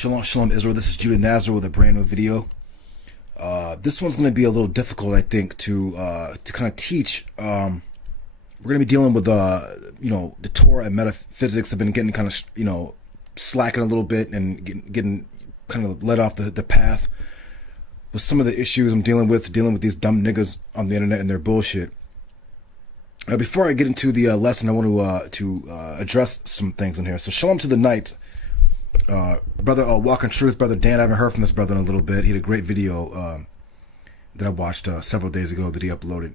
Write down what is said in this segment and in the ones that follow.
Shalom, shalom, Israel. This is Judah Nazar with a brand new video. This one's going to be a little difficult, I think, to kind of teach. We're going to be dealing with, the Torah and metaphysics have been getting kind of, slacking a little bit and getting kind of led off the path with some of the issues I'm dealing with these dumb niggas on the internet and their bullshit. Before I get into the lesson, I want to address some things in here. So, shalom to the night. Brother Walk in Truth, Brother Dan, I haven't heard from this brother in a little bit. He had a great video that I watched several days ago that he uploaded.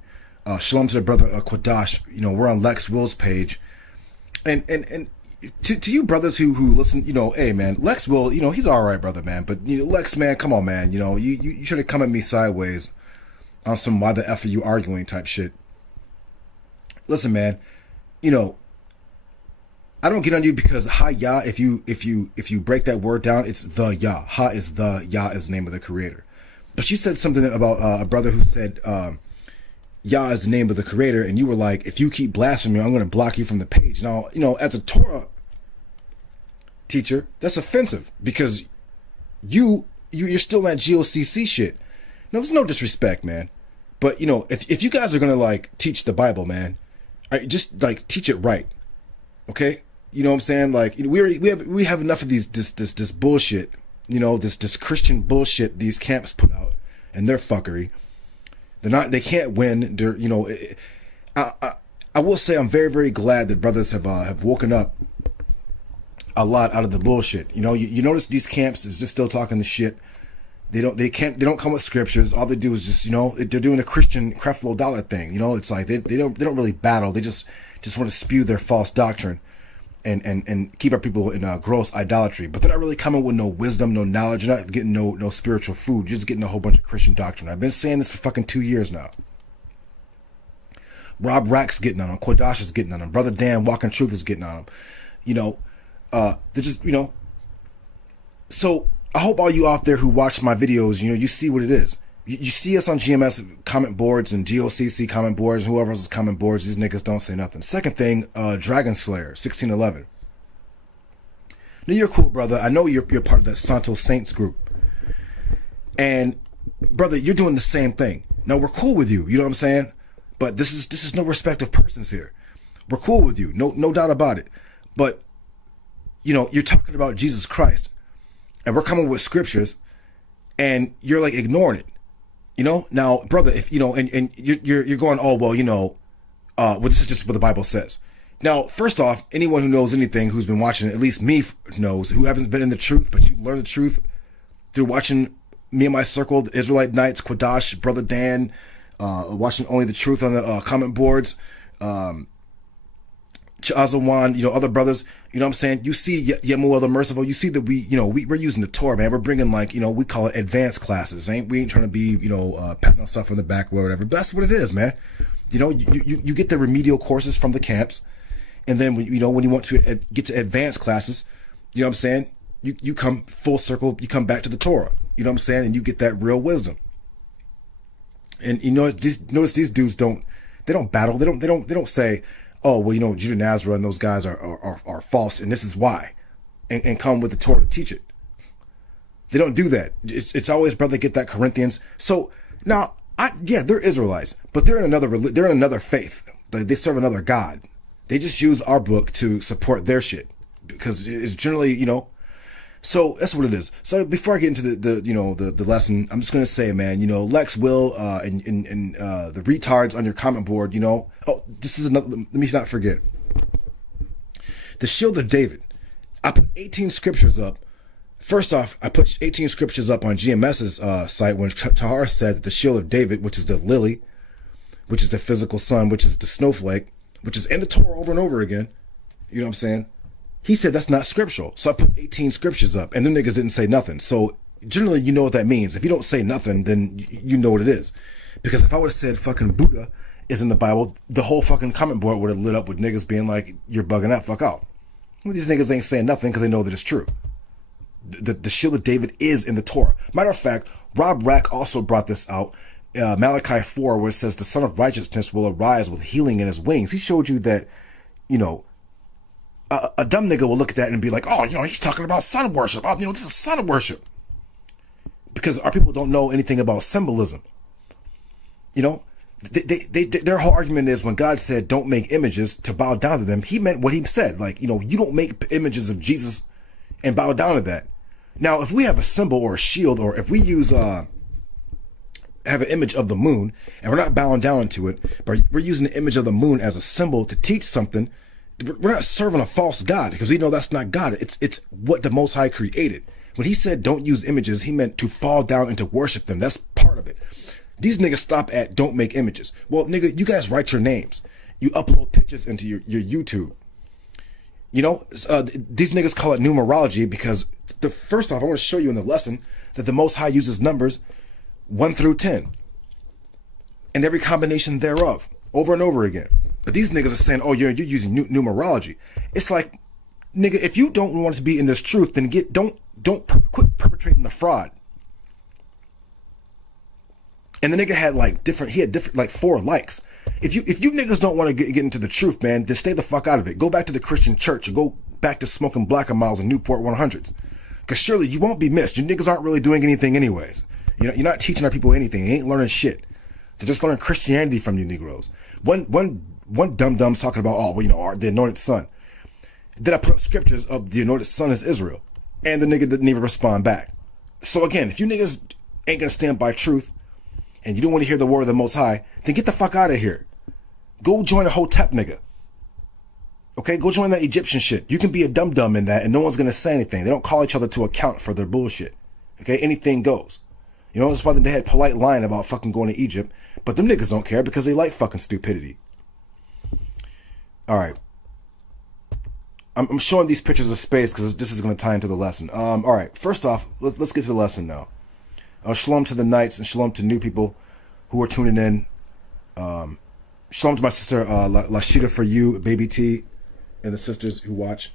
Shalom to the brother Quadash. We're on Lex Will's page. And to you brothers who listen, hey man, Lex Will, he's alright, brother, man. But Lex, man, come on, man. You should have come at me sideways on some why the F are you arguing type shit. Listen, man, I don't get on you because Ha Yah, if you break that word down, it's the Yah. Ha is the Yah is the name of the creator. But you said something about a brother who said Yah is the name of the creator, and you were like, if you keep blaspheming, I'm going to block you from the page. Now, as a Torah teacher, that's offensive because you're still in that GOCC shit. Now, there's no disrespect, man. But, if you guys are going to like teach the Bible, man, just like teach it right. Okay? You know what I'm saying? Like we have enough of this bullshit, this Christian bullshit these camps put out and their fuckery. They can't win. I will say I'm very, very glad that brothers have woken up a lot out of the bullshit. You notice these camps is just still talking the shit. They don't come with scriptures. All they do is just, they're doing a Christian Creflo Dollar thing. It's like they don't really battle. They just want to spew their false doctrine and keep our people in gross idolatry. But they're not really coming with no wisdom, no knowledge. You're not getting no spiritual food. You're just getting a whole bunch of Christian doctrine. I've been saying this for fucking 2 years now. Rob Rack's getting on them. Quadash is getting on them. Brother Dan Walking Truth is getting on them. They're just, So I hope all you out there who watch my videos, you see what it is. You see us on GMS comment boards and GOCC comment boards and whoever else's comment boards. These niggas don't say nothing. Second thing, Dragon Slayer 1611. Now you're cool, brother. I know you're part of that Santos Saints group, and brother, you're doing the same thing. Now we're cool with you. You know what I'm saying? But this is no respect of persons here. We're cool with you, no doubt about it. But you're talking about Jesus Christ, and we're coming with scriptures, and you're like ignoring it. Now, brother, if and you're going, oh well, this is just what the Bible says. Now, first off, anyone who knows anything, who's been watching, at least me knows, who haven't been in the truth, but you learn the truth through watching me and my circle, the Israelite Knights, Quadash, Brother Dan, watching Only the Truth on the comment boards, Chazawan, other brothers, what I'm saying? You see Yemuel the Merciful, you see that we're using the Torah, man. We're bringing we call it advanced classes. We ain't trying to be, patting ourselves on the back or whatever. But that's what it is, man. You get the remedial courses from the camps. And then, when you want to get to advanced classes, you know what I'm saying? You come full circle, you come back to the Torah. You know what I'm saying? And you get that real wisdom. And notice these dudes don't battle. They don't say, oh, well, Judah Nazareth and those guys are false, and this is why, and come with the Torah to teach it. They don't do that. It's always, brother, get that Corinthians. So now, they're Israelites, but they're in another faith. They serve another God. They just use our book to support their shit because it's generally, So that's what it is. So before I get into the lesson, I'm just gonna say, man, Lex Will and the retards on your comment board, Oh, this is another. Let me not forget. The Shield of David. I put 18 scriptures up. First off, I put 18 scriptures up on GMS's site when Tahar said that the Shield of David, which is the lily, which is the physical sun, which is the snowflake, which is in the Torah over and over again. You know what I'm saying? He said that's not scriptural. So I put 18 scriptures up, and them niggas didn't say nothing. So generally, you know what that means. If you don't say nothing, then you know what it is. Because if I would have said fucking Buddha is in the Bible, the whole fucking comment board would have lit up with niggas being like, you're bugging out, fuck out. Well, these niggas ain't saying nothing because they know that it's true. The Shield of David is in the Torah. Matter of fact, Rob Rack also brought this out. Malachi 4, where it says the Son of Righteousness will arise with healing in his wings. He showed you that, a dumb nigga will look at that and be like, oh, he's talking about sun worship. Oh, this is sun worship. Because our people don't know anything about symbolism. Their whole argument is when God said don't make images to bow down to them, he meant what he said. Like, you don't make images of Jesus and bow down to that. Now, if we have a symbol or a shield, or if we use have an image of the moon and we're not bowing down to it, but we're using the image of the moon as a symbol to teach something, we're not serving a false God, because we know that's not God. It's what the Most High created. When he said don't use images, he meant to fall down and to worship them. That's part of it. These niggas stop at don't make images. Well, nigga, you guys write your names. You upload pictures into your YouTube. These niggas call it numerology because first off, I want to show you in the lesson that the Most High uses numbers 1 through 10 and every combination thereof over and over again. But these niggas are saying, oh, you're using numerology. It's like, nigga, if you don't want to be in this truth, then quit perpetrating the fraud. And the nigga had different 4 likes. If you niggas don't want to get into the truth, man, then stay the fuck out of it. Go back to the Christian church or go back to smoking Black and Miles and Newport 100s. Because surely you won't be missed. You niggas aren't really doing anything anyways. You're not teaching our people anything. You ain't learning shit. They're just learning Christianity from you Negroes. One dum-dum's talking about, the anointed son. Then I put up scriptures of the anointed son is Israel. And the nigga didn't even respond back. So again, if you niggas ain't gonna stand by truth, and you don't want to hear the word of the Most High, then get the fuck out of here. Go join a Hotep nigga. Okay, go join that Egyptian shit. You can be a dum-dum in that and no one's gonna say anything. They don't call each other to account for their bullshit. Okay, anything goes. That's why they had polite lying about fucking going to Egypt, but them niggas don't care because they like fucking stupidity. All right. I'm showing these pictures of space because this is going to tie into the lesson. All right, first off, let's get to the lesson now. Shalom to the knights and shalom to new people who are tuning in. Shalom to my sister Lashida for you, Baby T, and the sisters who watch.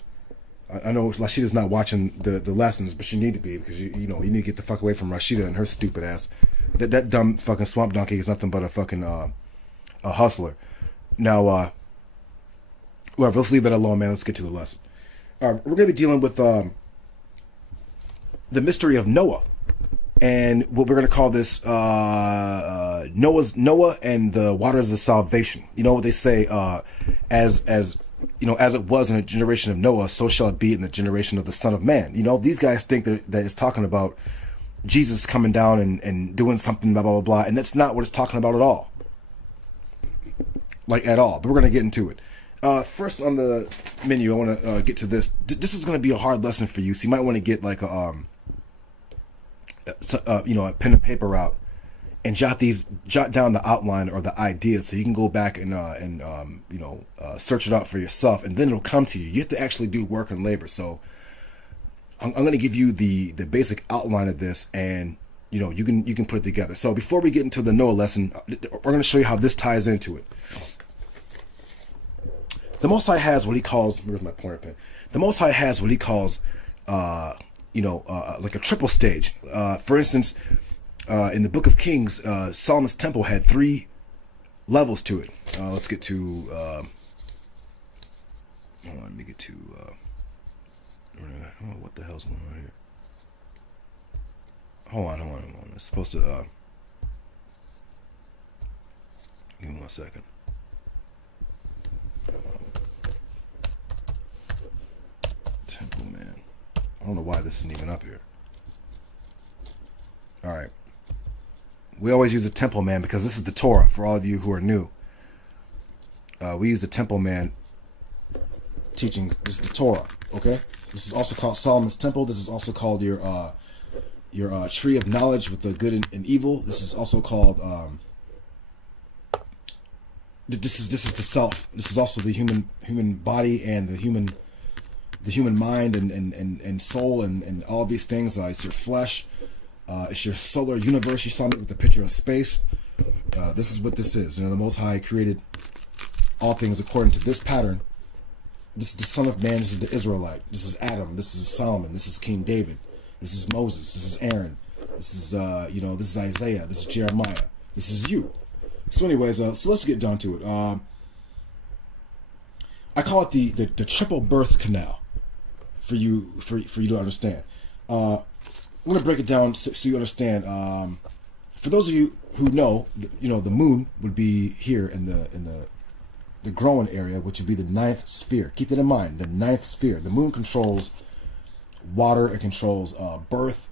I know Lashida's not watching the lessons, but she need to be, because you need to get the fuck away from Rashida and her stupid ass. That dumb fucking swamp donkey is nothing but a fucking a hustler. Now, whatever, let's leave that alone, man. Let's get to the lesson. We're going to be dealing with the mystery of Noah. And what we're going to call this Noah and the waters of salvation. You know what they say, as it was in the generation of Noah, so shall it be in the generation of the Son of Man. These guys think that it's talking about Jesus coming down and doing something, blah, blah, blah, blah. And that's not what it's talking about at all. Like, at all. But we're going to get into it. First on the menu, I want to get to this. This is going to be a hard lesson for you, so you might want to get like a pen and paper out and jot down the outline or the ideas, so you can go back and search it out for yourself, and then it'll come to you. You have to actually do work and labor. So I'm going to give you the basic outline of this, and you can put it together. So before we get into the Noah lesson, we're going to show you how this ties into it. The Most High has what he calls, where's my pointer pen? The Most High has what he calls, like a triple stage. For instance, in the Book of Kings, Solomon's temple had 3 levels to it. Let's get to, hold on, let me get to, what the hell's going on here? Hold on. It's supposed to, give me 1 second. Temple man. I don't know why this isn't even up here. All right. We always use the temple man because this is the Torah for all of you who are new. We use the temple man teaching. This is the Torah, okay? This is also called Solomon's temple. This is also called your tree of knowledge with the good and evil. This is also called this is the self. This is also the human body and the human mind and soul and all of these things. It's your flesh. It's your solar universe. You saw me with the picture of space. This is what this is. The Most High created all things according to this pattern. This is the Son of Man. This is the Israelite. This is Adam. This is Solomon. This is King David. This is Moses. This is Aaron. This is this is Isaiah. This is Jeremiah. This is you. So anyways, so let's get down to it. I call it the triple birth canal for you to understand. I'm gonna break it down so you understand. For those of you who know, the moon would be here in the growing area, which would be the ninth sphere. Keep that in mind. The ninth sphere. The moon controls water. It controls birth.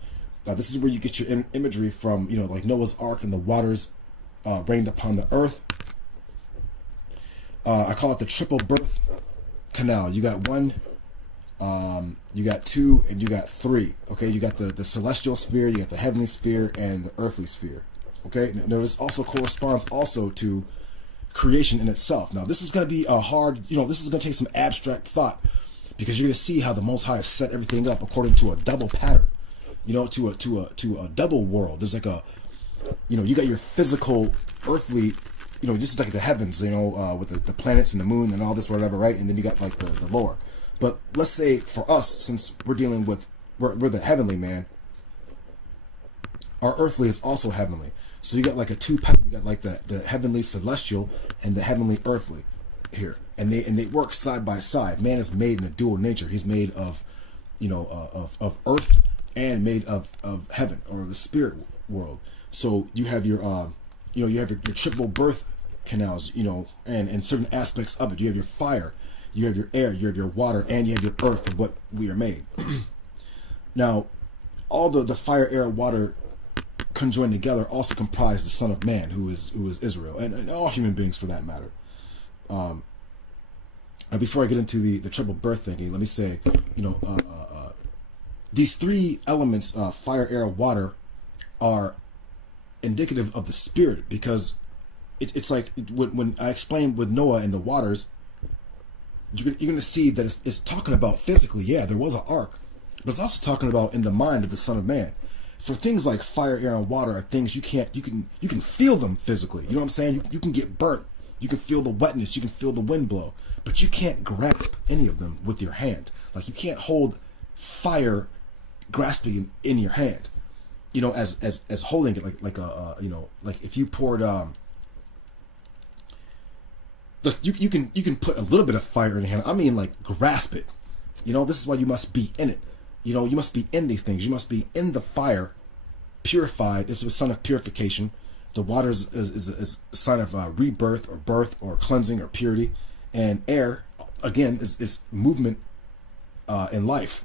This is where you get your imagery from. Like Noah's Ark and the waters rained upon the earth. I call it the triple birth canal. You got one, you got two, and you got three. Okay, you got the celestial sphere, you got the heavenly sphere, and the earthly sphere. Okay, now this also corresponds also to creation in itself. Now this is going to be a hard, this is going to take some abstract thought, because you're going to see how the Most High set everything up according to a double pattern. To a double world. There's like a, you got your physical earthly, just like the heavens, with the planets and the moon and all this, whatever, right? And then you got like the lower. But let's say for us, since we're dealing with, we're the heavenly man, our earthly is also heavenly. So you got like a two pattern. You got like the heavenly celestial and the heavenly earthly here, and they work side by side. Man is made in a dual nature. He's made of, of earth and made of heaven, or the spirit world. So you have your you have your triple birth canals, and certain aspects of it. You have your fire, you have your air, you have your water, and you have your earth, of what we are made. Now, all the fire, air, water conjoined together also comprise the Son of Man, who is Israel, and all human beings for that matter. And before I get into the triple birth thinking, let me say, these three elements, fire, air, water, are indicative of the spirit, because it's like when I explain with Noah and the waters, you're going to see that it's talking about physically, yeah, there was an ark, but it's also talking about in the mind of the Son of Man. For things like fire, air, and water are things you can feel them physically. You know what I'm saying? You can get burnt. You can feel the wetness. You can feel the wind blow, but you can't grasp any of them with your hand. Like you can't hold fire grasping in your hand, as holding it like a like if you poured look, you can put a little bit of fire in your hand. I mean, like, grasp it. This is why you must be in it. You must be in these things. You must be in the fire, purified. This is a sign of purification. The water is a sign of rebirth or birth or cleansing or purity, and air again is movement in life.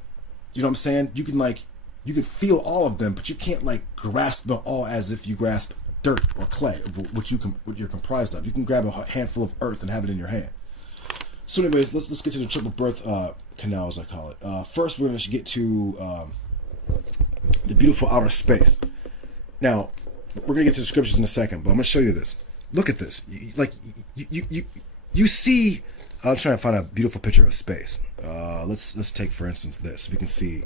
You know what I'm saying? You can feel all of them, but you can't like grasp them all as if you grasp dirt or clay, what you're comprised of. You can grab a handful of earth and have it in your hand. So anyways, let's get to the triple birth canal, as I call it. First, we're going to get to the beautiful outer space. Now, we're going to get to the scriptures in a second, but I'm going to show you this. Look at this. You see. I'm trying to find a beautiful picture of space. Let's take, for instance, this. We can see.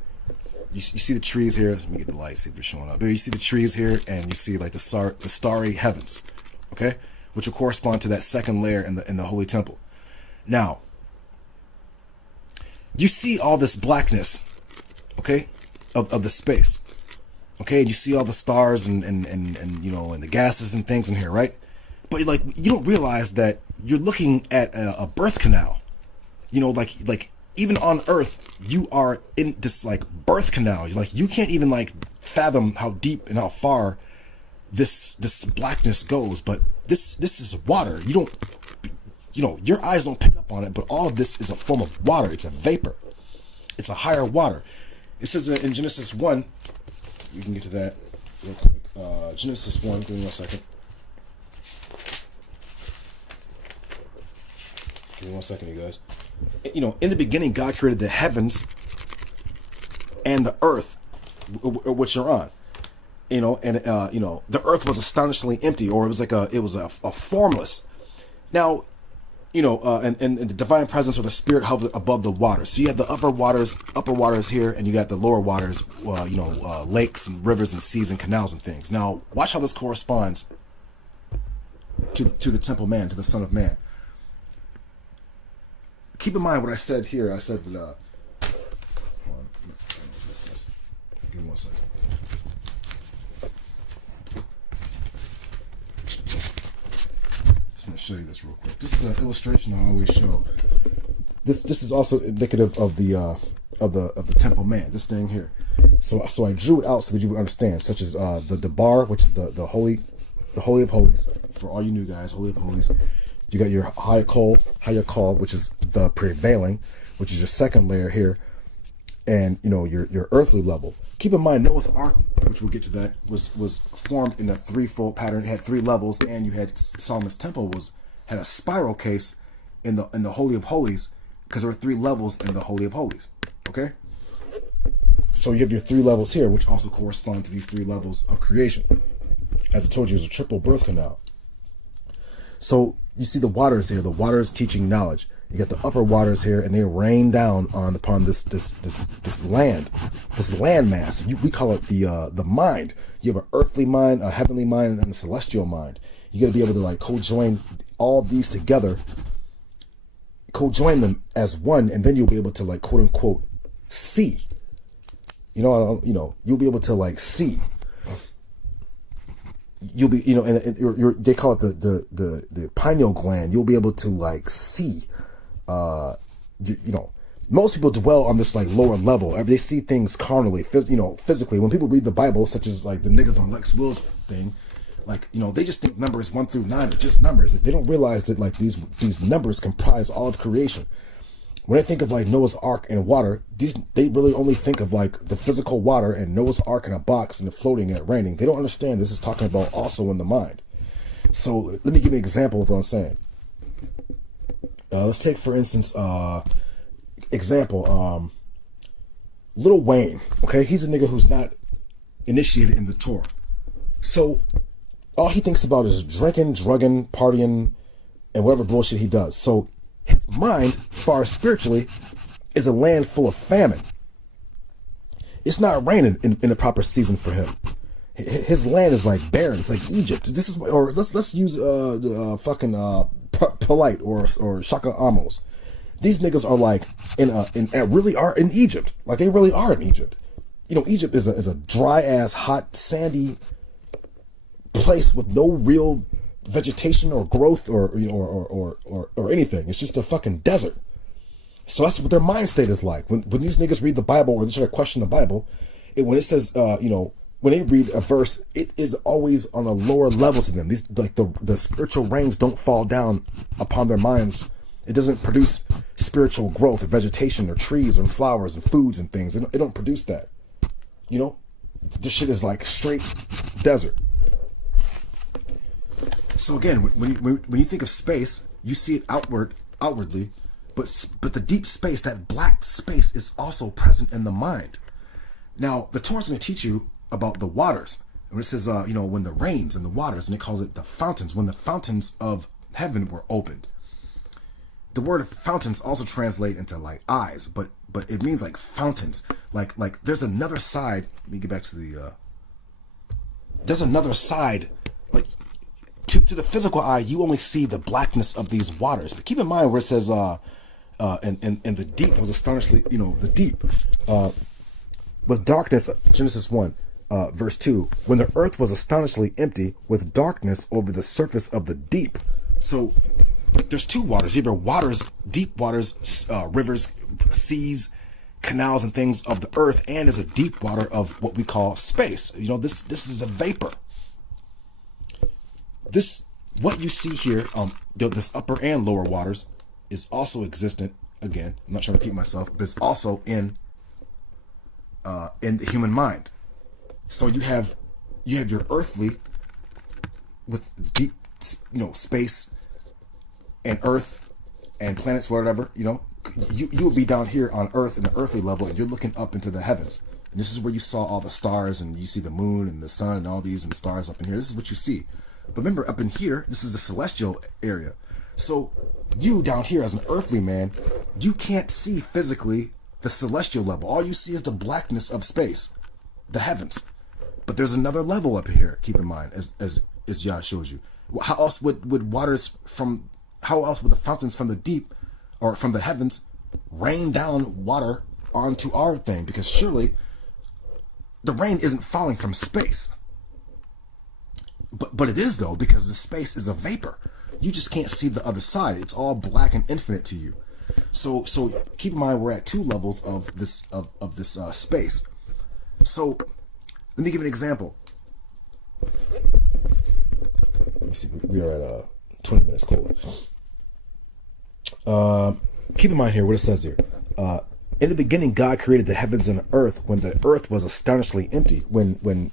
You see the trees here. Let me get the light, see if it's showing up. But you see the trees here, and you see like the starry heavens, okay, which will correspond to that second layer in the holy temple. Now, you see all this blackness, okay, of the space, okay, and you see all the stars and the gases and things in here, right? But like you don't realize that you're looking at a birth canal, like even on Earth, you are in this like birth canal. Like you can't even like fathom how deep and how far this blackness goes. But this is water. You don't, your eyes don't pick up on it. But all of this is a form of water. It's a vapor. It's a higher water. It says in Genesis 1. We can get to that real quick. Genesis 1. Give me 1 second. Give me 1 second, you guys. In the beginning, God created the heavens and the earth, which you're on. The earth was astonishingly empty, or it was a formless. Now, and the divine presence or the spirit hovered above the waters. So you had the upper waters here, and you got the lower waters, lakes and rivers and seas and canals and things. Now, watch how this corresponds to the temple man, to the Son of Man. Keep in mind what I said here. I said that. Hold on, I missed this. Give me 1 second. Just want to show you this real quick. This is an illustration I always show. this is also indicative of the temple man, this thing here. So I drew it out so that you would understand, such as the bar, which is the holy of holies. For all you new guys, holy of holies. You got your higher call, which is the prevailing, which is your second layer here, and you know your earthly level. Keep in mind, Noah's Ark, which we'll get to that, was formed in a threefold pattern. It had 3 levels, and you had Solomon's temple had a spiral case in the holy of holies, because there were 3 levels in the holy of holies. Okay, so you have your 3 levels here, which also correspond to these 3 levels of creation. As I told you, it's a triple birth canal. So you see the waters here. The waters teaching knowledge. You got the upper waters here, and they rain down upon this land, this land mass. We call it the mind. You have an earthly mind, a heavenly mind, and a celestial mind. You got to be able to like co-join all these together, co-join them as one, and then you'll be able to like quote unquote see. You'll be able to like see. You'll be, and they call it the pineal gland. You'll be able to like see. Most people dwell on this like lower level. They see things carnally, physically. When people read the Bible, such as like the niggas on Lex Will's thing, like, they just think numbers 1 through 9 are just numbers. They don't realize that like these numbers comprise all of creation. When I think of like Noah's Ark and water, they really only think of like the physical water and Noah's Ark in a box and it floating and it raining. They don't understand this is talking about also in the mind. So let me give you an example of what I'm saying. Let's take, for instance, Lil Wayne. Okay, he's a nigga who's not initiated in the Torah. So all he thinks about is drinking, drugging, partying, and whatever bullshit he does. So his mind, far spiritually, is a land full of famine. It's not raining in a proper season for him. His land is like barren. It's like Egypt. This is, or let's use Polite or Shaka Amos. These niggas are like really are in Egypt. Like they really are in Egypt. Egypt is a dry ass, hot, sandy place with no real vegetation or growth or anything. It's just a fucking desert. So that's what their mind state is like. When these niggas read the Bible or they try to question the Bible, when it says when they read a verse, it is always on a lower level to them. These like the spiritual rains don't fall down upon their minds. It doesn't produce spiritual growth or vegetation or trees and flowers and foods and things. It don't produce that. This shit is like straight desert. So again, when you think of space, you see it outwardly, but the deep space, that black space, is also present in the mind. Now, the Torah is going to teach you about the waters. And it says, when the rains and the waters, and it calls it the fountains, when the fountains of heaven were opened. The word fountains also translate into like eyes, but it means like fountains. Like there's another side. Let me get back to there's another side, like to the physical eye, you only see the blackness of these waters. But keep in mind where it says, and the deep was astonishingly, the deep, with darkness, Genesis 1, verse 2, when the earth was astonishingly empty with darkness over the surface of the deep. So there's 2 waters, either waters, deep waters, rivers, seas, canals and things of the earth, and there's a deep water of what we call space. This is a vapor. What you see here, this upper and lower waters, is also existent. Again, I'm not trying to repeat myself, but it's also in the human mind. So you have your earthly with deep, space and earth and planets, whatever. You would be down here on earth in the earthly level, and you're looking up into the heavens. And this is where you saw all the stars, and you see the moon and the sun and all these and the stars up in here. This is what you see. But remember, up in here, this is the celestial area. So you down here as an earthly man, you can't see physically the celestial level. All you see is the blackness of space, the heavens. But there's another level up here, keep in mind, as Yah shows you. How else would the fountains from the deep or from the heavens rain down water onto our thing? Because surely the rain isn't falling from space. But it is, though, because the space is a vapor. You just can't see the other side. It's all black and infinite to you. So keep in mind we're at two levels of this space. So let me give an example. Let me see. We are at 20 minutes. Cool. Keep in mind here what it says here. In the beginning, God created the heavens and the earth when the earth was astonishingly empty. When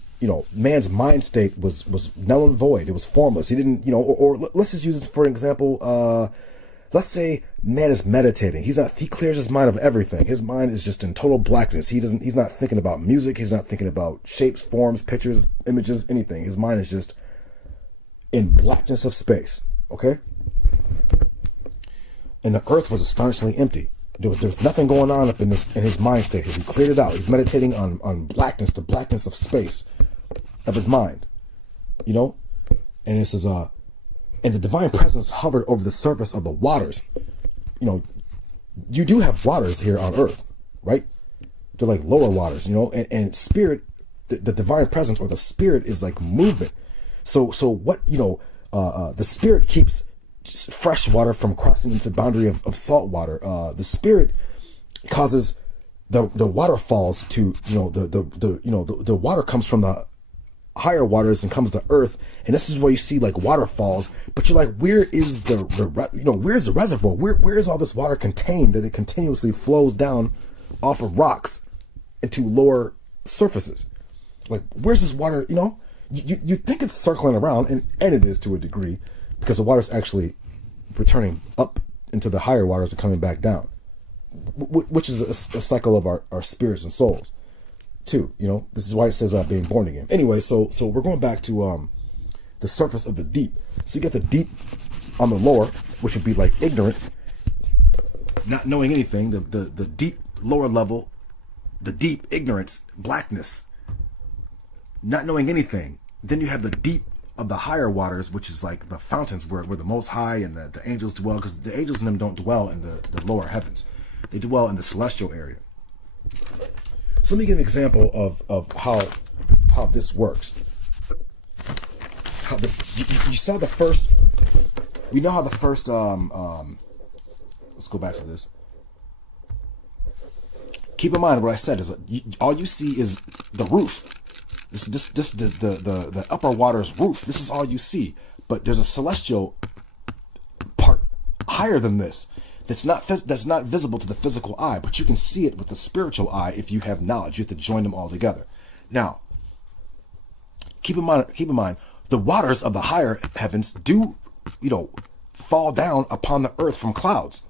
man's mind state was null and void. It was formless. He didn't, or let's just use it for an example. Let's say man is meditating. He clears his mind of everything. His mind is just in total blackness. He's not thinking about music. He's not thinking about shapes, forms, pictures, images, anything. His mind is just in blackness of space. Okay? And the earth was astonishingly empty. There was nothing going on up in his mind state. He cleared it out. He's meditating on blackness, the blackness of space of his mind. And this is and the divine presence hovered over the surface of the waters. You do have waters here on earth, right? They're like lower waters, and spirit, the divine presence or the spirit is like movement. So what, the spirit keeps fresh water from crossing into the boundary of salt water. The spirit causes the waterfalls to, the water comes from the higher waters and comes to earth, and this is where you see like waterfalls. But you're like, where is where's the reservoir? Where is all this water contained that it continuously flows down off of rocks into lower surfaces? Like, where's this water? You think it's circling around, and it is to a degree, because the water's actually returning up into the higher waters and coming back down, which is a cycle of our spirits and souls too. This is why it says being born again. Anyway, so we're going back to the surface of the deep. So you get the deep on the lower, which would be like ignorance, not knowing anything. The deep lower level, the deep ignorance, blackness, not knowing anything. Then you have the deep of the higher waters, which is like the fountains where the Most High and the angels dwell, because the angels in them don't dwell in the lower heavens. They dwell in the celestial area. So let me give an example of how this works. How this you saw the first. We know how the first. Let's go back to this. Keep in mind what I said is all you see is the roof. The upper water's roof. This is all you see. But there's a celestial part higher than this that's not visible to the physical eye, but you can see it with the spiritual eye if you have knowledge. You have to join them all together. Now, keep in mind, the waters of the higher heavens do, fall down upon the earth from clouds.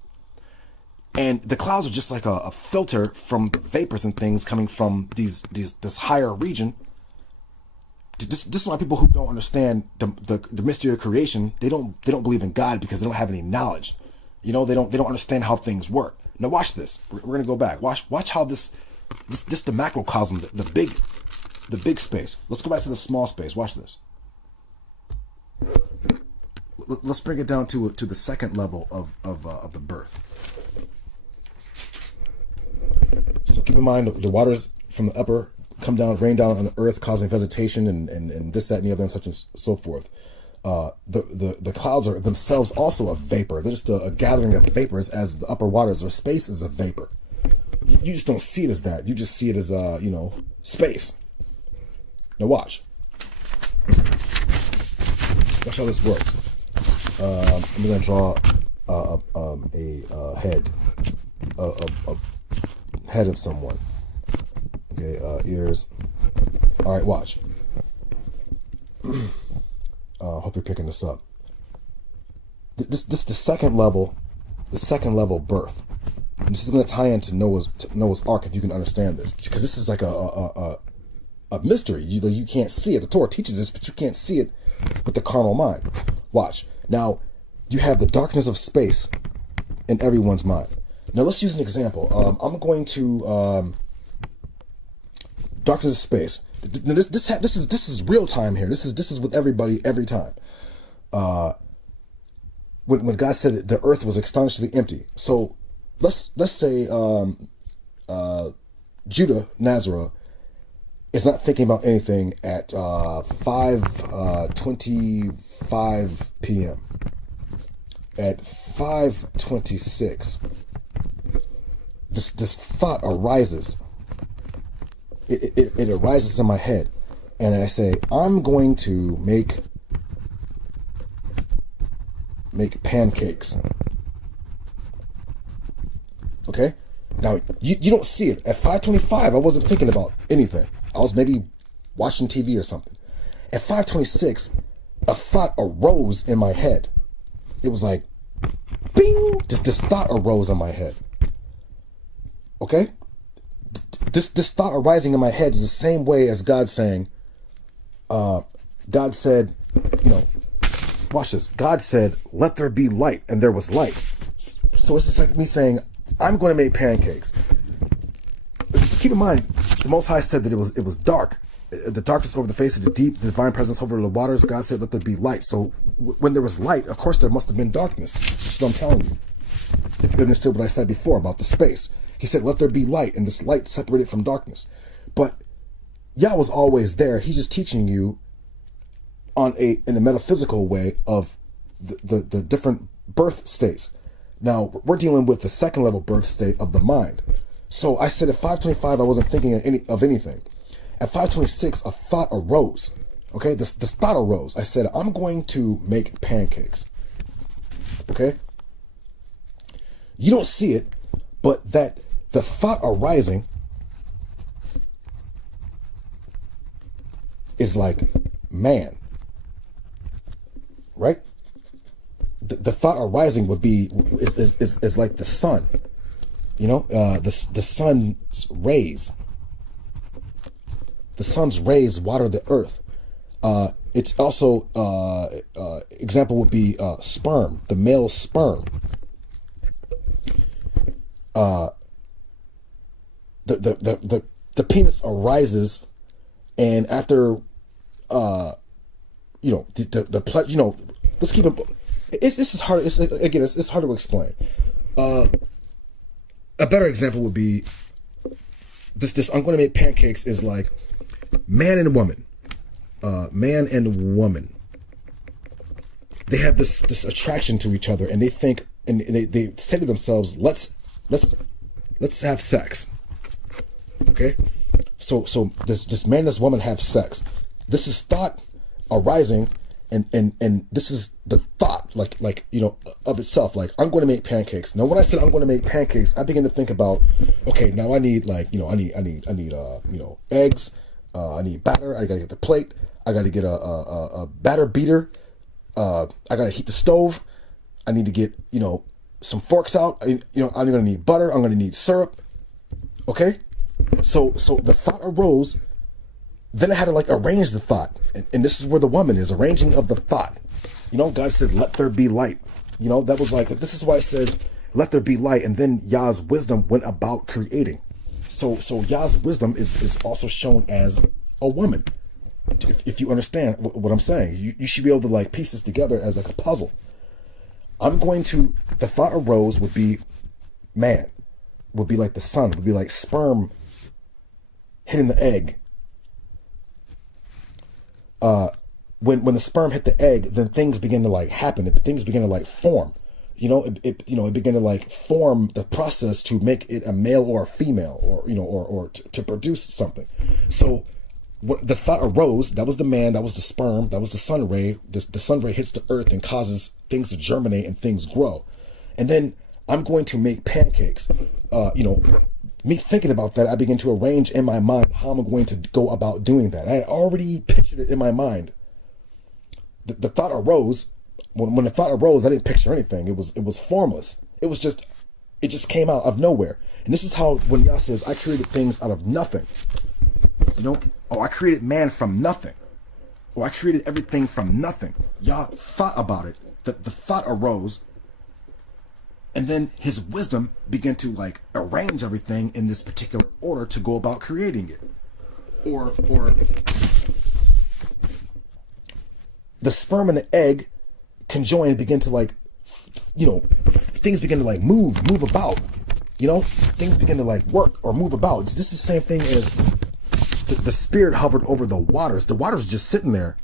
And the clouds are just like a filter from the vapors and things coming from this higher region. This is why people who don't understand the mystery of creation, they don't believe in God, because they don't have any knowledge. They don't understand how things work. Now watch this. We're gonna go back. Watch how this the macrocosm, the big space. Let's go back to the small space. Watch this. Let's bring it down to the second level of the birth. So keep in mind the waters from the upper come down, rain down on the earth, causing vegetation and this, that, and the other, and such and so forth. The clouds are themselves also a vapor. They're just a gathering of vapors, as the upper waters or space is a vapor. You just don't see it as that. You just see it as space. Now watch. Watch how this works. I'm gonna draw a head, a head of someone. Okay, ears. All right, watch. Hope you're picking this up. This the second level birth. And this is going to tie into Noah's Ark, if you can understand this, because this is like a mystery. You can't see it. The Torah teaches this, but you can't see it with the carnal mind. Watch. Now, you have the darkness of space in everyone's mind. Now, let's use an example. I'm going to darkness of space. This is real time here. This is with everybody every time. When God said that the earth was astonishingly empty. So let's say Judah Nazareth is not thinking about anything at 5:25 p.m. At 5:26, this thought arises. It arises in my head, and I say, I'm going to make pancakes. Okay? Now, you don't see it. At 5:25, I wasn't thinking about anything. I was maybe watching TV or something. At 5:26, a thought arose in my head. It was like, bing! This thought arose in my head. Okay? This thought arising in my head is the same way as God saying, God said, watch this. God said, let there be light, and there was light. So it's just like me saying, I'm going to make pancakes. Keep in mind, the Most High said that it was dark. The darkness over the face of the deep, the divine presence over the waters. God said, let there be light. So when there was light, of course there must have been darkness. That's what I'm telling you. If you understood what I said before about the space. He said, let there be light, and this light separated from darkness. But Yah was always there. He's just teaching you in a metaphysical way of the different birth states. Now, we're dealing with the second level birth state of the mind. So I said at 5:25, I wasn't thinking of anything. At 5:26, a thought arose. Okay, this thought arose. I said, I'm going to make pancakes. Okay? You don't see it, but that the thought arising is like man. Right? The thought arising would be is like the sun. The sun's rays. The sun's rays water the earth. It's also example would be sperm, the male sperm. The penis arises, and after let's keep it. This is hard. It's hard to explain. A better example would be this. I'm going to make pancakes is like man and woman. Man and woman. They have this attraction to each other, and they think, and they say to themselves, let's have sex. Okay, so this man and this woman have sex. This is thought arising, and this is the thought of itself. Like, I'm going to make pancakes. Now, when I said I'm going to make pancakes, I begin to think about, okay, now I need I need eggs. I need batter. I gotta get the plate. I gotta get a batter beater. I gotta heat the stove. I need to get some forks out. I'm gonna need butter. I'm gonna need syrup. Okay, so the thought arose. Then I had to arrange the thought, and this is where the woman is, arranging of the thought. God said, "Let there be light." That was this is why it says, "Let there be light," and then Yah's wisdom went about creating. So Yah's wisdom is also shown as a woman. If you understand what I'm saying, you should be able to piece this together as a puzzle. The thought arose would be man, would be like the sun, would be like sperm hitting the egg. When the sperm hit the egg, then things begin to happen. Things begin to form. It began to form the process to make it a male or a female, or to produce something. So what the thought arose, that was the man, that was the sperm, that was the sun ray. The sun ray hits the earth and causes things to germinate and things grow. And then I'm going to make pancakes. Me thinking about that, I begin to arrange in my mind how I'm going to go about doing that. I had already pictured it in my mind. The thought arose. When the thought arose, I didn't picture anything. It was formless. It just came out of nowhere. And this is how, when Yah says, I created things out of nothing. I created man from nothing. I created everything from nothing. Yah thought about it. The thought arose. And then his wisdom began to arrange everything in this particular order to go about creating it. Or the sperm and the egg conjoin and begin to things begin to move about. Things begin to work or move about. This is the same thing as the spirit hovered over the waters. The waters were just sitting there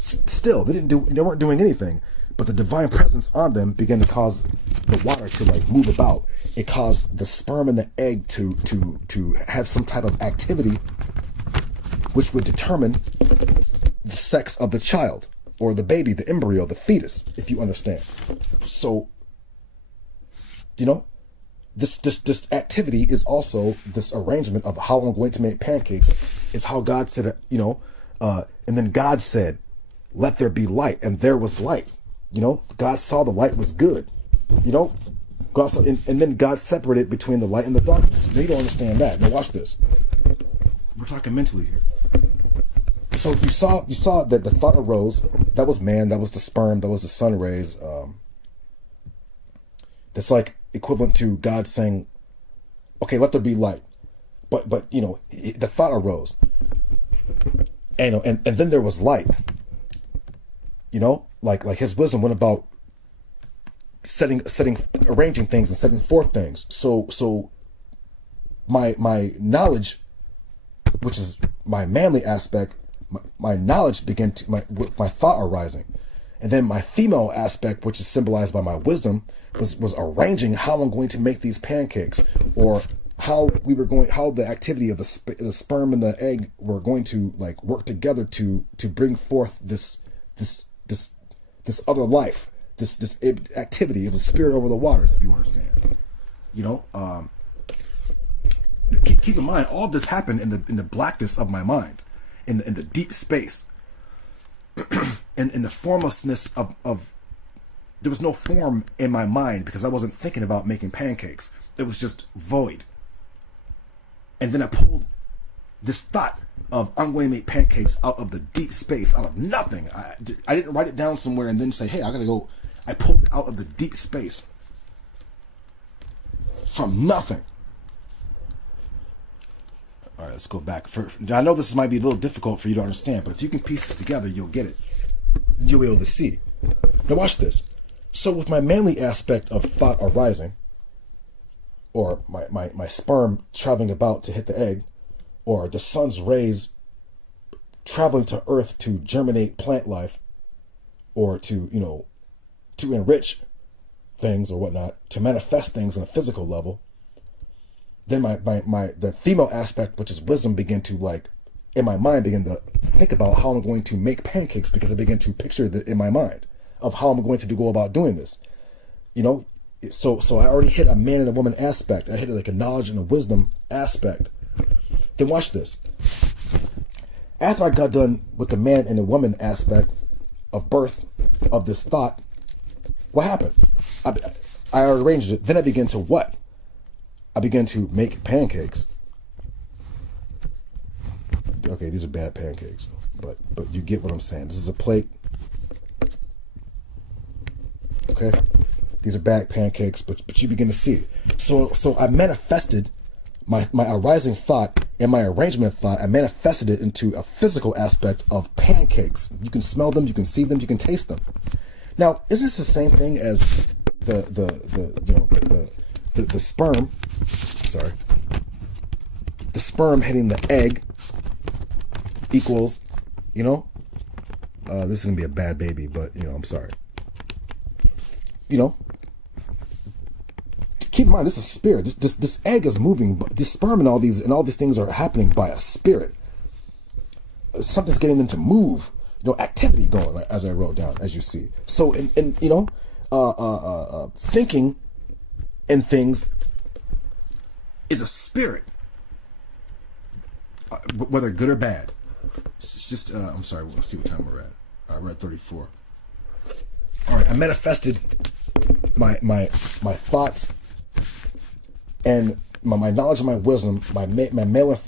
still. They weren't doing anything. but the divine presence on them began to cause the water to like move about. It caused the sperm and the egg to have some type of activity which would determine the sex of the child or the baby, the embryo, the fetus, if you understand. So, you know, this activity is also this arrangement of how I'm going to make pancakes is how God said it, you know, and then God said, let there be light, and there was light. You know, God saw the light was good. You know, God saw, and then God separated between the light and the darkness. Now you don't understand that. Now watch this. We're talking mentally here. So you saw that the thought arose. That was man. That was the sperm. That was the sun rays. That's like equivalent to God saying, "Okay, let there be light." But you know, the thought arose, and then there was light. You know, like his wisdom went about arranging things and setting forth things. So my knowledge, which is my manly aspect, my knowledge began to with my thought arising, and then my female aspect, which is symbolized by my wisdom, was arranging how I'm going to make these pancakes, or how the activity of the sperm and the egg were going to like work together to bring forth this other life, this activity of the spirit over the waters, if you understand. You know, keep in mind, all this happened in the blackness of my mind, in the deep space, and in the formlessness of there was no form in my mind because I wasn't thinking about making pancakes. It was just void. And then I pulled this thought of I'm going to make pancakes out of the deep space, out of nothing. I didn't write it down somewhere and then say, hey, I gotta go. I pulled it out of the deep space from nothing. All right, let's go back. I know this might be a little difficult for you to understand, but if you can piece this together, you'll get it. You'll be able to see. Now watch this. So with my manly aspect of thought arising, or my sperm traveling about to hit the egg, or the sun's rays traveling to earth to germinate plant life, or to, you know, to enrich things or whatnot, to manifest things on a physical level, then the female aspect, which is wisdom, begin to like, in my mind, begin to think about how I'm going to make pancakes, because I begin to picture in my mind of how I'm going to go about doing this. You know, so I already hit a man and a woman aspect. I hit like a knowledge and a wisdom aspect. Then watch this. After I got done with the man and the woman aspect of birth of this thought, what happened? I arranged it. Then I began to what? I began to make pancakes. Okay, these are bad pancakes, but you get what I'm saying. This is a plate. Okay, these are bad pancakes, but you begin to see it. So I manifested my arising thought and my arrangement thought. I manifested it into a physical aspect of pancakes. You can smell them, you can see them, you can taste them. Now, isn't this the same thing as the sperm? Sorry, the sperm hitting the egg equals, you know, this is gonna be a bad baby, but you know, I'm sorry. You know, keep in mind, this is spirit. This egg is moving. This sperm and all these things are happening by a spirit. Something's getting them to move. You know, activity going, as I wrote down, as you see. So, and you know, thinking and things is a spirit, whether good or bad. It's just, I'm sorry. We'll see what time we're at. We're at 34. All right, I manifested my thoughts and my knowledge and my wisdom, my male and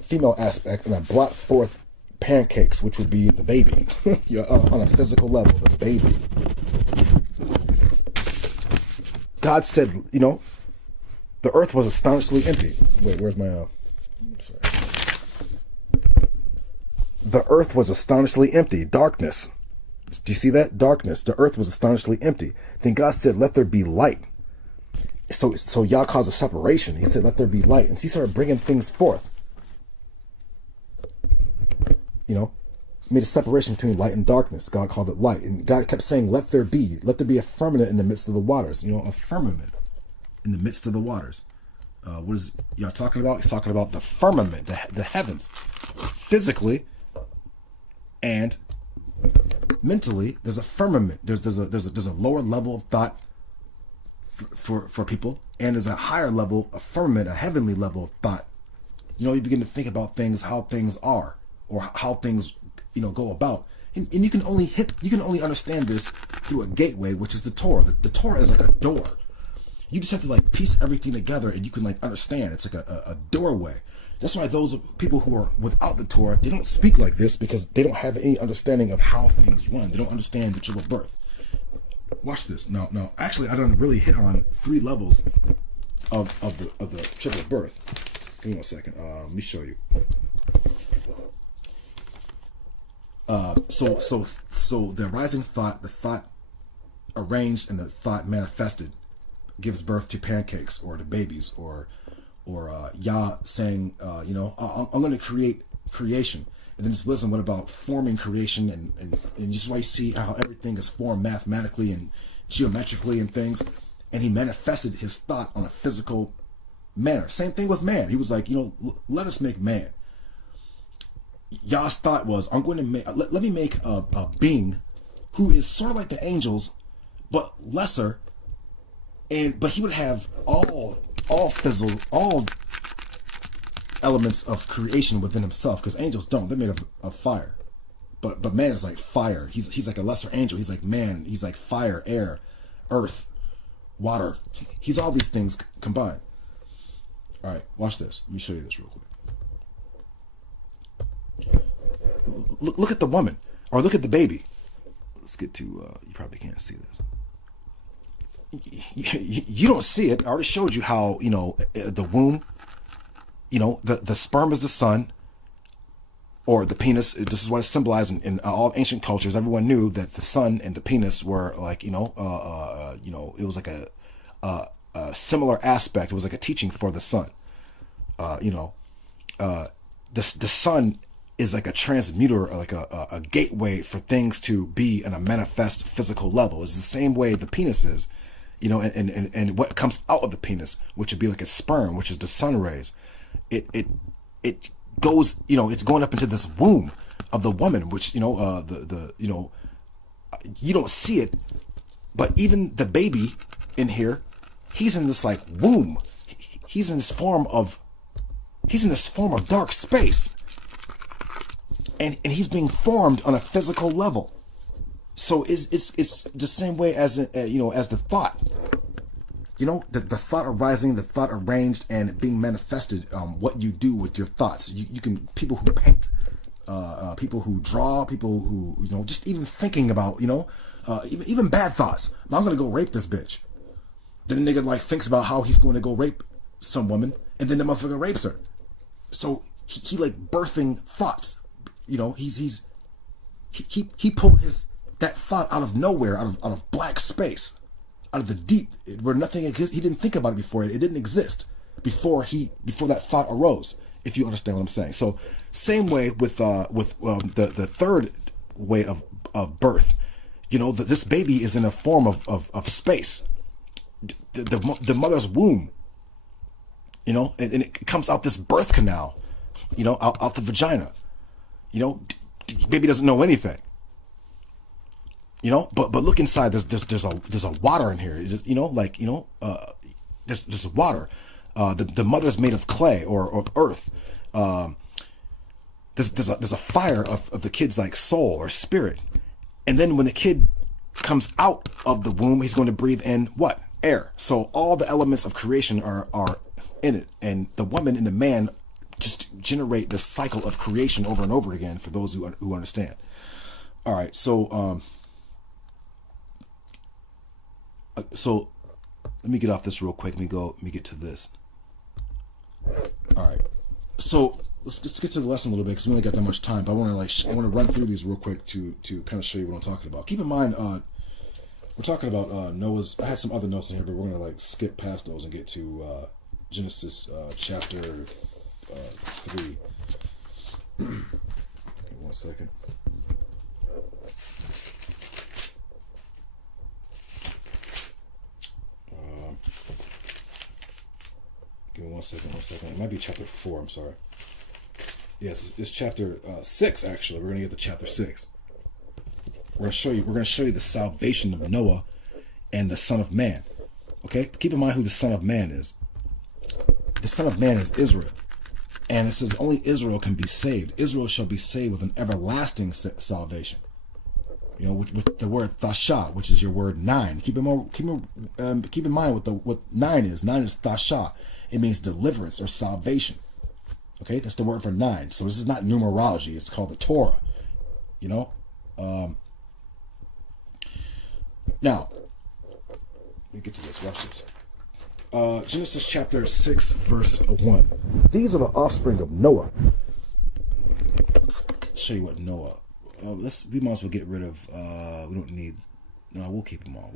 female aspect, and I brought forth pancakes, which would be the baby, you know, on a physical level, the baby. God said, you know, the earth was astonishingly empty. Wait, where's my? Sorry. The earth was astonishingly empty. Darkness. Do you see that? Darkness. The earth was astonishingly empty. Then God said, let there be light. So Yah caused a separation. He said, let there be light. And he started bringing things forth. You know, made a separation between light and darkness. God called it light. And God kept saying, let there be a firmament in the midst of the waters. You know, a firmament in the midst of the waters. What is y'all talking about? He's talking about the firmament, the heavens. Physically and mentally, there's a firmament. There's a lower level of thought for people, and there's a higher level, a firmament, a heavenly level of thought. You know, you begin to think about things, how things are, or how things, you know, go about. And you can only understand this through a gateway, which is the Torah. The Torah is like a door. You just have to like piece everything together and you can like understand. It's like a doorway. That's why those people who are without the Torah, they don't speak like this because they don't have any understanding of how things run. They don't understand the triple birth. Watch this. No. Actually, I don't really hit on 3 levels of the triple birth. Give me 1 second. Let me show you. So the arising thought, the thought arranged and the thought manifested gives birth to pancakes or to babies or Yah saying, you know, I'm going to create creation. And then his wisdom went about forming creation and this is why you see how everything is formed mathematically and geometrically and things. And he manifested his thought on a physical manner. Same thing with man. He was like, you know, let us make man. Yah's thought was, I'm going to make, let me make a being who is sort of like the angels, but lesser. But he would have all elements of creation within himself, because angels don't. They're made of fire. But man is like fire. He's like a lesser angel. He's like man. He's like fire, air, earth, water. He's all these things combined. All right, watch this. Let me show you this real quick. Look at the woman, or look at the baby. Let's get to. You probably can't see this. You don't see it. I already showed you how, you know, the womb, you know, the sperm is the sun, or the penis. This is what it symbolized in all ancient cultures. Everyone knew that the sun and the penis were like, you know, it was like a similar aspect. It was like a teaching for the sun. The sun is like a transmuter, like a gateway for things to be in a manifest physical level. It's the same way the penis is. You know, and what comes out of the penis, which would be like a sperm, which is the sun rays, it goes, you know, it's going up into this womb of the woman, which, you know, you know, you don't see it, but even the baby in here, he's in this like womb. He's in this form of dark space, and he's being formed on a physical level. So it's the same way as you know, as the thought, you know, the thought arising, the thought arranged, and being manifested. What you do with your thoughts. You can, people who paint, people who draw, people who, you know, just even thinking about, you know, even bad thoughts. Now I'm gonna go rape this bitch. Then the nigga like thinks about how he's going to go rape some woman, and then the motherfucker rapes her. So he like birthing thoughts. You know, he pulled that thought out of nowhere, out of black space, out of the deep, where nothing exists. He didn't think about it before. It didn't exist before that thought arose. If you understand what I'm saying. So same way with the third way of birth. You know, this baby is in a form of space. The mother's womb. You know, and it comes out this birth canal. You know, out the vagina. You know, baby doesn't know anything. You know, but look inside. There's a water in here. It's just, you know, like, you know, there's water. The mother's made of clay or earth. There's a fire of the kid's like soul or spirit, and then when the kid comes out of the womb, he's going to breathe in what? Air. So all the elements of creation are in it, and the woman and the man just generate this cycle of creation over and over again. For those who understand. All right, so let me get off this real quick. Let me get to this. All right, so let's get to the lesson a little bit because we only got that much time. But I want to run through these real quick to kind of show you what I'm talking about. Keep in mind, we're talking about Noah's. I had some other notes in here, but we're gonna like skip past those and get to Genesis chapter 3. 1 second. One second. It might be chapter 4. I'm sorry. Yes, it's chapter 6. Actually, we're gonna get to chapter 6. We're gonna show you the salvation of Noah and the Son of Man. Okay, keep in mind who the Son of Man is. The Son of Man is Israel, and it says only Israel can be saved. Israel shall be saved with an everlasting salvation. You know, with the word thasha, which is your word 9. Keep in mind what 9 is. 9 is thasha. It means deliverance or salvation. Okay, that's the word for 9. So this is not numerology. It's called the Torah. You know. Now, let me get to this. Watch this. Genesis chapter 6, verse 1. These are the offspring of Noah. Let's show you what Noah. We might as well get rid of. We don't need. No, we'll keep them all.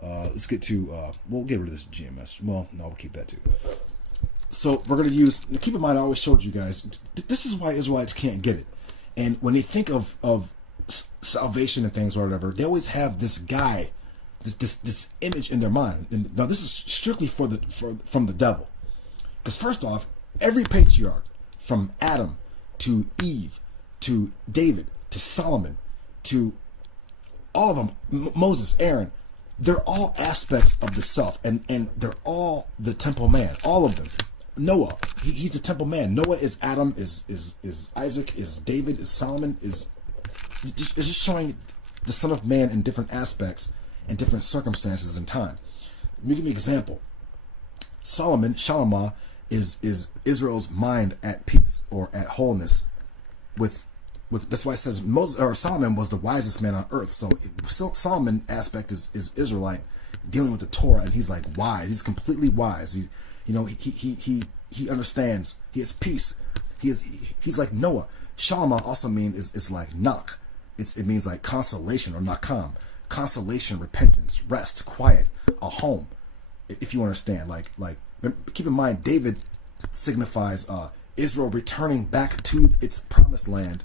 Let's get to. We'll get rid of this GMS. Well, no, we'll keep that too. So we're going to use. Keep in mind, I always showed you guys. This is why Israelites can't get it. And when they think of salvation and things or whatever, they always have this guy, this image in their mind. And now this is strictly from the devil. Because first off, every patriarch, from Adam to Eve to David to Solomon to all of them, Moses, Aaron, they're all aspects of the self, and they're all the temple man, all of them. Noah, he's the temple man. Noah is Adam, is Isaac, is David, is Solomon, is it's just showing the Son of Man in different aspects and different circumstances and time. Let me give you an example. Solomon, Shalamah, is Israel's mind at peace or at wholeness with that's why it says Solomon was the wisest man on earth. So Solomon aspect is Israelite dealing with the Torah, and he's like wise. He's completely wise. He understands. He has peace. He's like Noah. Shalma also means is like nak. It means like consolation or nakam. Consolation, repentance, rest, quiet, a home. If you understand, like keep in mind, David signifies Israel returning back to its promised land,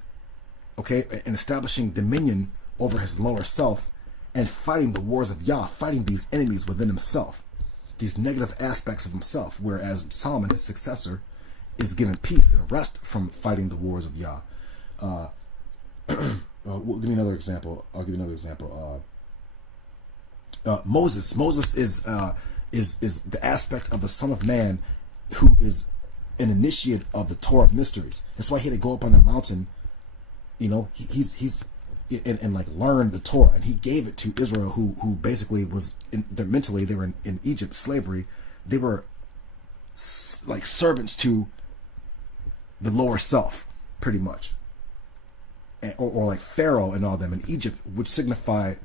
okay, and establishing dominion over his lower self and fighting the wars of Yah, fighting these enemies within himself, these negative aspects of himself, whereas Solomon, his successor, is given peace and rest from fighting the wars of Yah. Give me another example. I'll give you another example. Moses is the aspect of the Son of Man who is an initiate of the Torah mysteries. That's why he had to go up on the mountain. You know, he's like learn the Torah, and he gave it to Israel, who basically was mentally they were in Egypt slavery. They were like servants to the lower self, pretty much, or like Pharaoh and all them in Egypt, which signify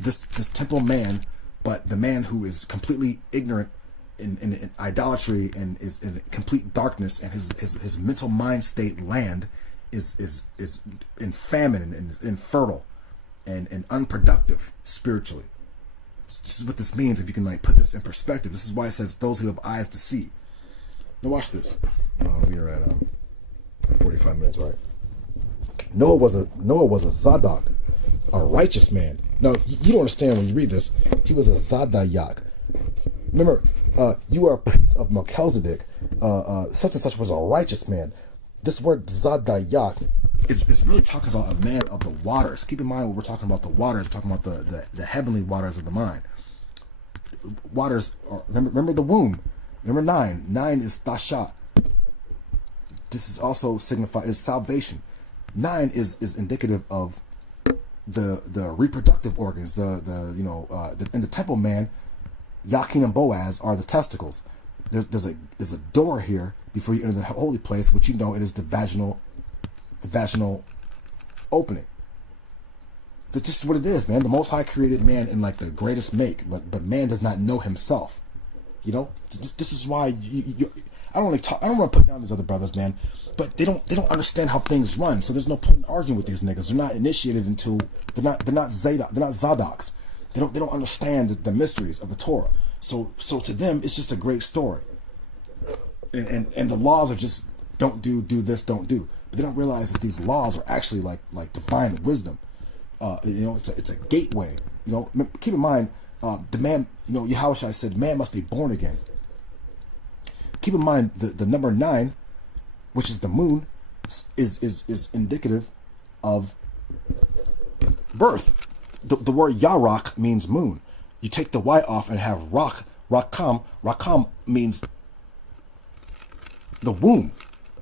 this temple man, but the man who is completely ignorant in idolatry and is in complete darkness, and his mental mind state land is in famine and is infertile and unproductive spiritually. This is what this means if you can like put this in perspective. This is why it says those who have eyes to see. Now watch this. We are at 45 minutes, right? Noah was a Zadok, a righteous man. Now you don't understand when you read this. He was a Zadayak. Remember, you are a priest of Melchizedek. Such and such was a righteous man. This word Zadayak is really talking about a man of the waters. Keep in mind when we're talking about the waters, we're talking about the heavenly waters of the mind. Waters are, remember the womb. Remember 9. 9 is Tasha. This is also is salvation. 9 is indicative of the reproductive organs. In the temple man, Yakin and Boaz are the testicles. There's a door here before you enter the holy place, which you know it is the vaginal opening. That's just what it is, man. The Most High created man in like the greatest make, but man does not know himself. You know, this is why I don't want to put down these other brothers, man, but they don't understand how things run. So there's no point in arguing with these niggas. They're not initiated into they're not Zadoks. They don't understand the mysteries of the Torah. So to them, it's just a great story. And the laws are just don't do this, don't do. But they don't realize that these laws are actually like divine wisdom. It's a gateway. You know, keep in mind, the man. You know, Yahushua said, man must be born again. keep in mind the number 9, which is the moon, is indicative of birth. The word Yarok means moon. You take the Y off and have Rakam. Rakam means the womb.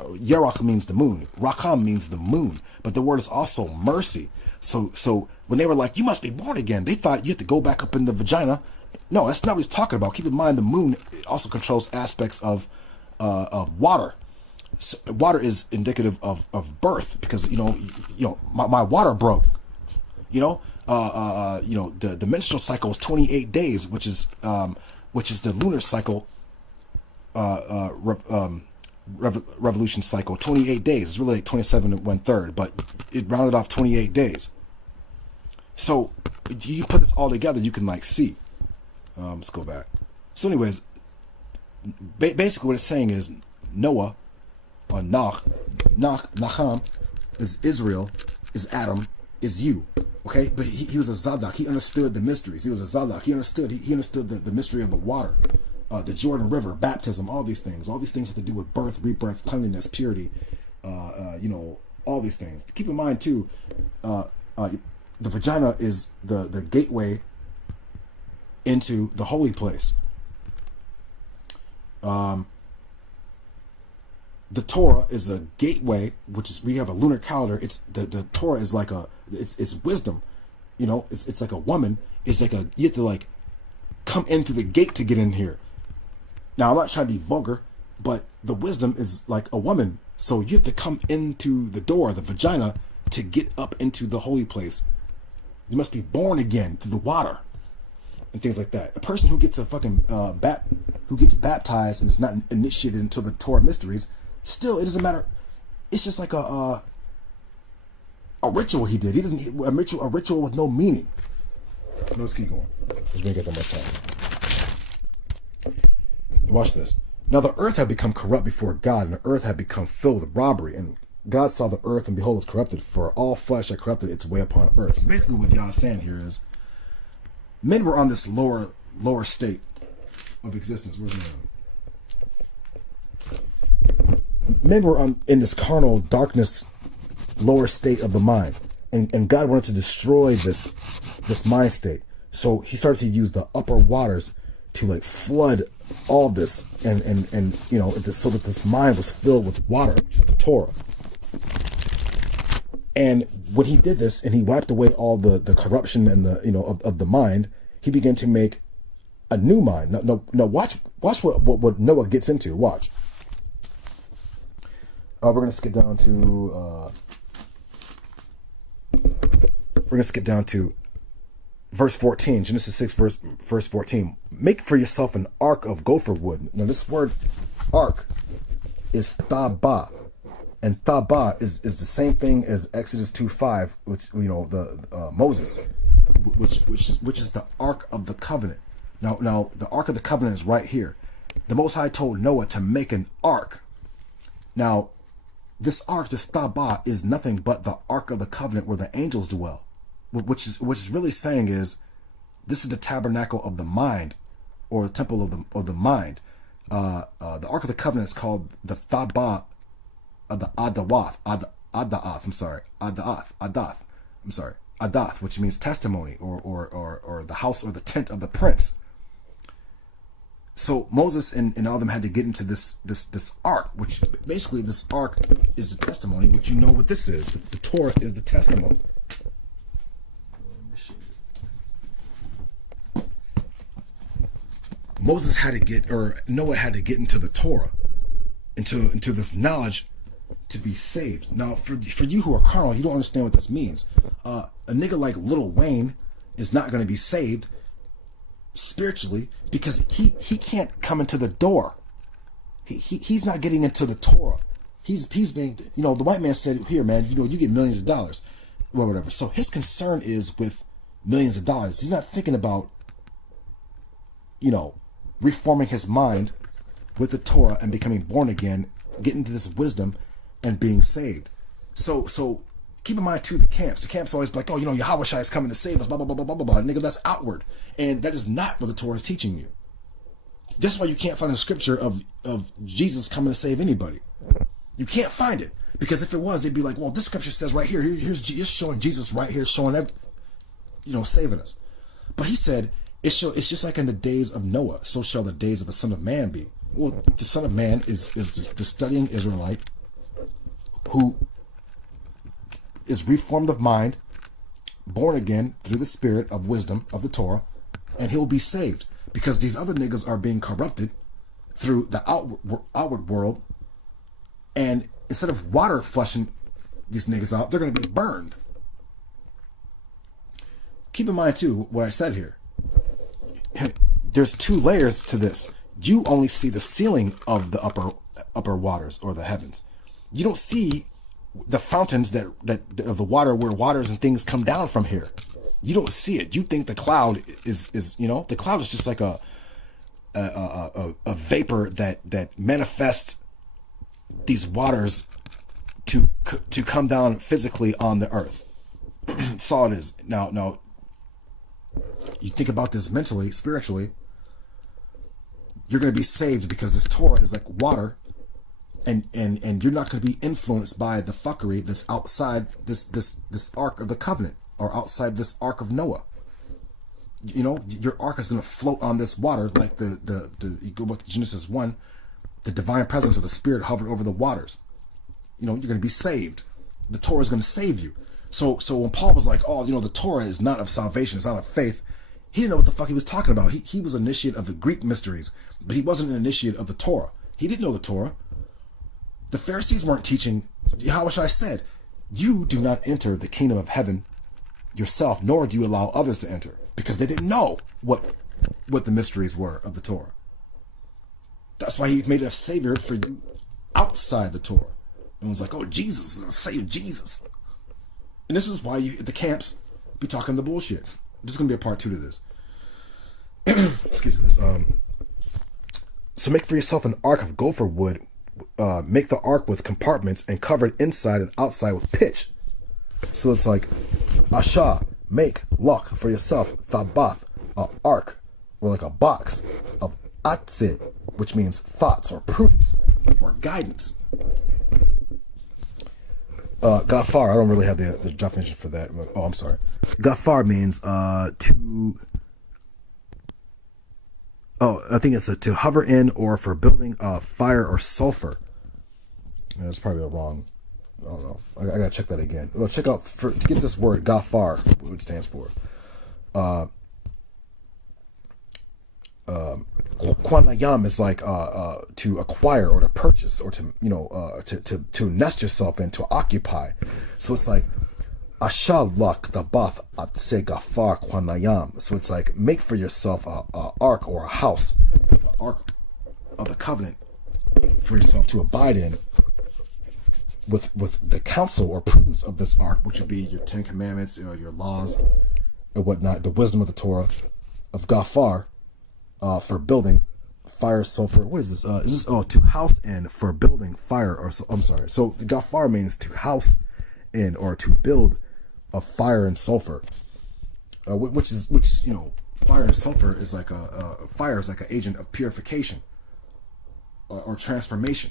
Yarok means the moon. Rakam means the moon. But the word is also mercy. So when they were like, you must be born again, they thought you had to go back up in the vagina. No, that's not what he's talking about. Keep in mind the moon also controls aspects of water. So water is indicative of birth, because my water broke. The menstrual cycle is 28 days, which is the lunar cycle, revolution cycle. 28 days. It's really like 27 1/3, but it rounded off 28 days. So you put this all together, you can like see. Let's go back. So anyways, basically what it's saying is Noah, or Nacham, is Israel, is Adam, is you. Okay, but he was a Zadok. He understood the mysteries. He was a Zadok. He understood the mystery of the water, the Jordan River, baptism, all these things. All these things have to do with birth, rebirth, cleanliness, purity. All these things. Keep in mind too, the vagina is the gateway into the holy place. The Torah is a gateway, which is, we have a lunar calendar. It's the Torah is like it's wisdom, it's like a woman. It's like you have to like come in through the gate to get in here. Now I'm not trying to be vulgar, but the wisdom is like a woman. So you have to come into the door, the vagina, to get up into the holy place. You must be born again through the water and things like that. A person who gets a fucking who gets baptized and is not initiated into the Torah mysteries, still, it doesn't matter. It's just like a ritual he did. He doesn't a ritual with no meaning. Let's keep going, because we ain't got that much time. Watch this. Now the earth had become corrupt before God, and the earth had become filled with robbery. And God saw the earth, and behold, it was corrupted, for all flesh had corrupted its way upon earth. So basically what Yah is saying here is, men were on this lower state of existence. Where's the men were in this carnal darkness, lower state of the mind, and God wanted to destroy this mind state. So he started to use the upper waters to like flood all this, and so that this mind was filled with water, which is the Torah. And when he did this, and he wiped away all the corruption and of the mind, he began to make a new mind. No, watch what Noah gets into. Watch. We're gonna skip down to verse 14, Genesis 6, verse 14. Make for yourself an ark of gopher wood. Now this word ark is thaba, and thaba is the same thing as Exodus 2:5, which Moses, which is the ark of the covenant. Now the ark of the covenant is right here. The Most High told Noah to make an ark. Now this ark, this thaba, is nothing but the ark of the covenant where the angels dwell. Which is really saying is, this is the tabernacle of the mind, or the temple of the mind. The Ark of the Covenant is called the Thaba of the Adath, which means testimony, or the house or the tent of the prince. So Moses and all of them had to get into this ark, which basically this ark is the testimony, which you know what this is. The Torah is the testimony. Noah had to get into the Torah, into this knowledge to be saved. Now, for you who are carnal, you don't understand what this means. A nigga like Lil Wayne is not going to be saved spiritually because he can't come into the door. He's not getting into the Torah. He's being, the white man said, here, man, you get millions of dollars, well, whatever. So his concern is with millions of dollars. He's not thinking about, reforming his mind with the Torah and becoming born again, getting into this wisdom and being saved. So keep in mind too, the camps always be like, Yahweh Shai is coming to save us, blah, blah, blah, blah, blah, blah, blah. Nigga, that's outward. And that is not what the Torah is teaching you. That's why you can't find a scripture of Jesus coming to save anybody. You can't find it, because if it was, they'd be like, well, this scripture says right here, here's showing Jesus right here, showing saving us. But he said it's just like in the days of Noah, so shall the days of the Son of Man be. Well, the Son of Man is the studying Israelite who is reformed of mind, born again through the spirit of wisdom of the Torah, and he'll be saved, because these other niggas are being corrupted through the outward world, and instead of water flushing these niggas out, they're going to be burned. Keep in mind too what I said here. There's two layers to this. You only see the ceiling of the upper waters, or the heavens. You don't see the fountains that of the water, where waters and things come down from here. You don't see it. You think the cloud is the cloud is just like a vapor that manifests these waters to come down physically on the earth. That's all it is. Now, you think about this mentally, spiritually, you're going to be saved because this Torah is like water, and you're not going to be influenced by the fuckery that's outside this Ark of the Covenant, or outside this Ark of Noah. Your ark is going to float on this water, like you go back to Genesis 1, the divine presence of the Spirit hovered over the waters. You're going to be saved. The Torah is going to save you. So when Paul was like, oh, the Torah is not of salvation, it's not of faith, he didn't know what the fuck he was talking about. He was an initiate of the Greek mysteries, but he wasn't an initiate of the Torah. He didn't know the Torah. The Pharisees weren't teaching. How much I said, you do not enter the kingdom of heaven yourself, nor do you allow others to enter, because they didn't know what the mysteries were of the Torah. That's why he made a savior for you outside the Torah, and was like, oh, Jesus is gonna save Jesus. And this is why you at the camps be talking the bullshit. There's gonna be a part 2 to this. Excuse me. So make for yourself an ark of gopher wood. Make the ark with compartments and cover it inside and outside with pitch. So it's like, Asha, make lock for yourself thabath, a ark, or like a box of atze, which means thoughts or prudence or guidance. Gafar, I don't really have the definition for that. Oh, I'm sorry. Gafar means to. Oh, I think it's to hover in, or for building fire or sulfur. Yeah, that's probably wrong. I don't know. I gotta check that again. Well, check out to get this word Gafar, what it stands for. Kwanayam is like to acquire or to purchase, or to to nest yourself in, to occupy. So it's like Ashalak the bath at se gafar kwanayam. So it's like, make for yourself a ark or a house, an ark of the covenant for yourself to abide in, with the counsel or prudence of this ark, which would be your 10 Commandments, your laws and whatnot, the wisdom of the Torah, of Gafar, for building fire, sulfur. What is this? Is this to house in, for building fire, or so? I'm sorry. So the Gafar means to house in, or to build a fire and sulfur, which fire and sulfur is like fire is like an agent of purification or transformation.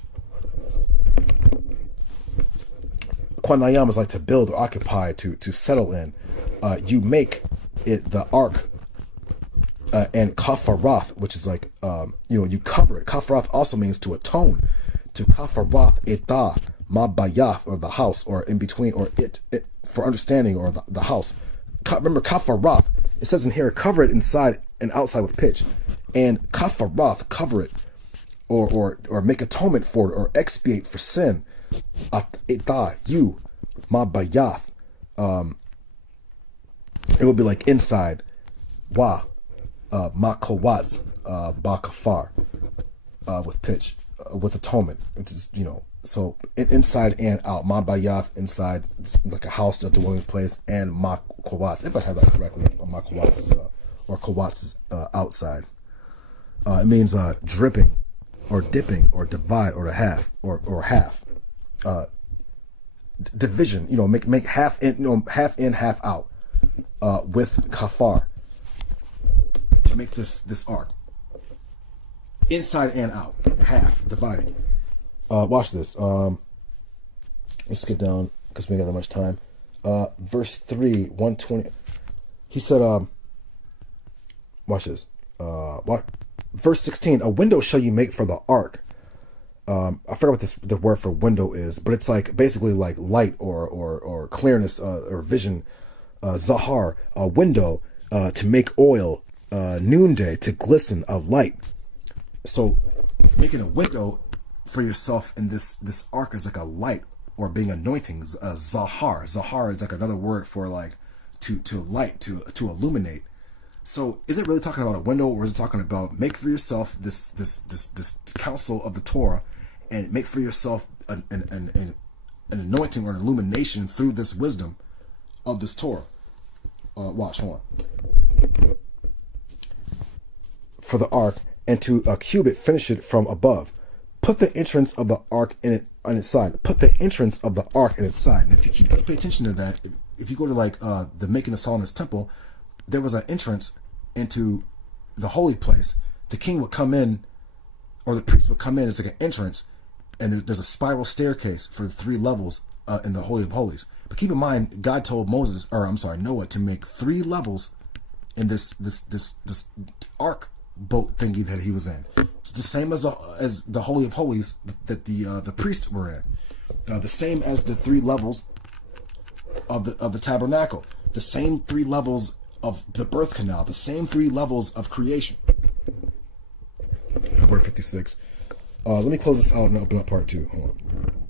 Kwanayam is like to build or occupy, to settle in. You make it the ark, and kafaroth, which is like you cover it. Kafaroth also means to atone. To kafaroth etah mabayaf, or the house, or in between, or it for understanding, or the house. Remember kafaroth, it says in here, cover it inside and outside with pitch. And kafaroth, cover it, or make atonement for it, or expiate for sin. Etah, you mabayath, it would be like inside. Wa makawatz bakafar, with pitch, with atonement. It's just, so inside and out. Mabayath, inside, like a house, a dwelling place, and makawatz, if I have that correctly, makawatz is or kawatz is outside. It means dripping, or dipping, or divide, or to half, or half. Division, make half in, half in, half out, with kafar, to make this ark. inside and out, half dividing. Watch this. Let's skip down because we ain't got that much time. Verse 3, 120. He said, watch this. Verse 16, a window shall you make for the ark. I forgot what the word for window is, but it's like basically like light or clearness or vision. Zahar, a window to make oil, noonday to glisten of light. So making a window for yourself in this ark is like a light, or being anointing. Zahar. Zahar is like another word for like to light, to illuminate. So is it really talking about a window, or is it talking about make for yourself this counsel of the Torah, and make for yourself an anointing or an illumination through this wisdom of this Torah? Watch, hold on. For the ark, and to a cubit finish it from above. Put the entrance of the ark in it on its side. Put the entrance of the ark in its side. And if you pay attention to that, if you go to like the making of Solomon's temple, there was an entrance into the holy place. The king would come in, or the priest would come in. It's like an entrance, and there's a spiral staircase for the 3 levels in the Holy of Holies. But keep in mind, God told Noah to make 3 levels in this ark boat thingy that he was in. It's the same as the Holy of Holies that the priests were in. The same as the 3 levels of the tabernacle. The same 3 levels of the birth canal. The same 3 levels of creation. Word 56. Let me close this out and open up part 2. Hold on.